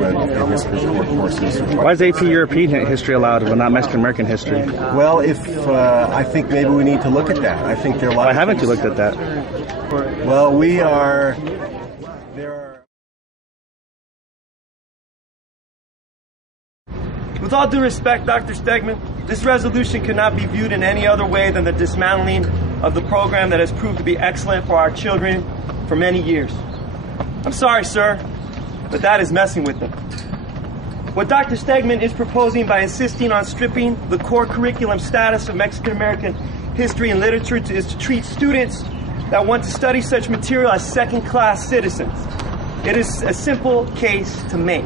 Why is AP European history allowed but not Mexican American history? Well, I think maybe we need to look at that. I think there are a lot. Why haven't you looked at that? Well, With all due respect, Dr. Stegeman, this resolution cannot be viewed in any other way than the dismantling of the program that has proved to be excellent for our children for many years. I'm sorry, sir, but that is messing with them. What Dr. Stegeman is proposing by insisting on stripping the core curriculum status of Mexican American history and literature is to treat students that want to study such material as second-class citizens. It is a simple case to make.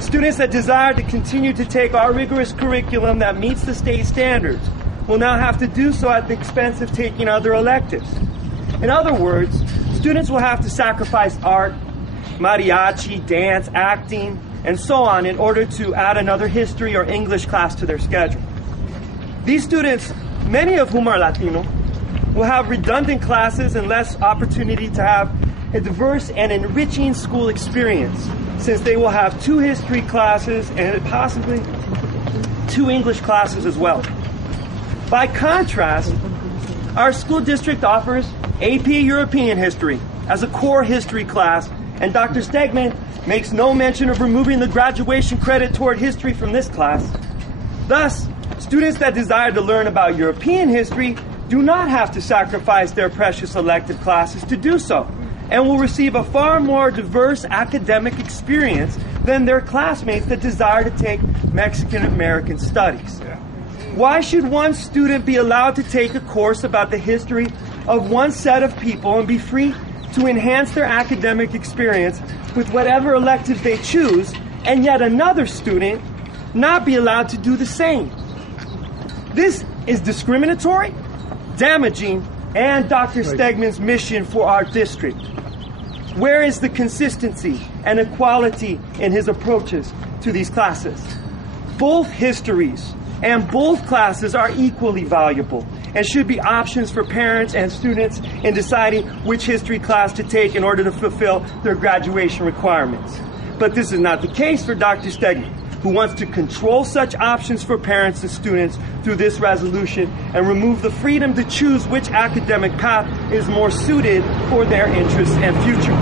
Students that desire to continue to take our rigorous curriculum that meets the state standards will now have to do so at the expense of taking other electives. In other words, students will have to sacrifice art, mariachi, dance, acting, and so on in order to add another history or English class to their schedule. These students, many of whom are Latino, will have redundant classes and less opportunity to have a diverse and enriching school experience, since they will have 2 history classes and possibly 2 English classes as well. By contrast, our school district offers AP European History as a core history class, and Dr. Stegeman makes no mention of removing the graduation credit toward history from this class. Thus, students that desire to learn about European history do not have to sacrifice their precious elective classes to do so, and will receive a far more diverse academic experience than their classmates that desire to take Mexican American studies. Why should one student be allowed to take a course about the history of one set of people and be free to enhance their academic experience with whatever elective they choose, and yet another student not be allowed to do the same? This is discriminatory, damaging, and Dr. Stegeman's mission for our district. Where is the consistency and equality in his approaches to these classes? Both histories and both classes are equally valuable and should be options for parents and students in deciding which history class to take in order to fulfill their graduation requirements. But this is not the case for Dr. Stegeman, who wants to control such options for parents and students through this resolution and remove the freedom to choose which academic path is more suited for their interests and future.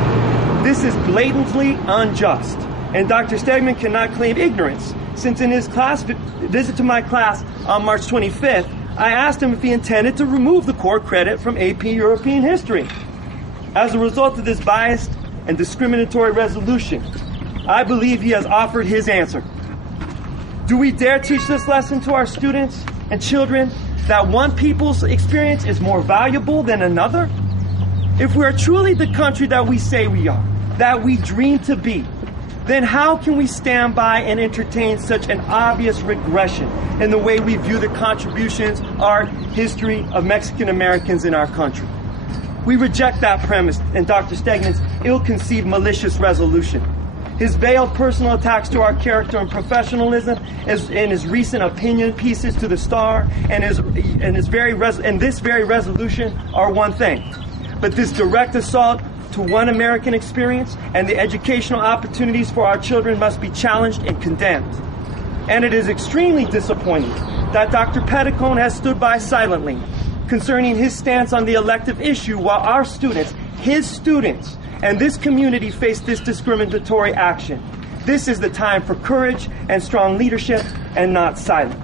This is blatantly unjust, and Dr. Stegeman cannot claim ignorance, since in his visit to my class on March 25th, I asked him if he intended to remove the core credit from AP European History. As a result of this biased and discriminatory resolution, I believe he has offered his answer. Do we dare teach this lesson to our students and children, that one people's experience is more valuable than another? If we are truly the country that we say we are, that we dream to be, then how can we stand by and entertain such an obvious regression in the way we view the contributions, art, history of Mexican Americans in our country? We reject that premise in Dr. Stegeman's ill-conceived malicious resolution. His veiled personal attacks to our character and professionalism, in his recent opinion pieces to the Star, and this very resolution are one thing. But this direct assault to one American experience and the educational opportunities for our children must be challenged and condemned. And it is extremely disappointing that Dr. Petticone has stood by silently concerning his stance on the elective issue while our students, his students, and this community face this discriminatory action. This is the time for courage and strong leadership and not silence.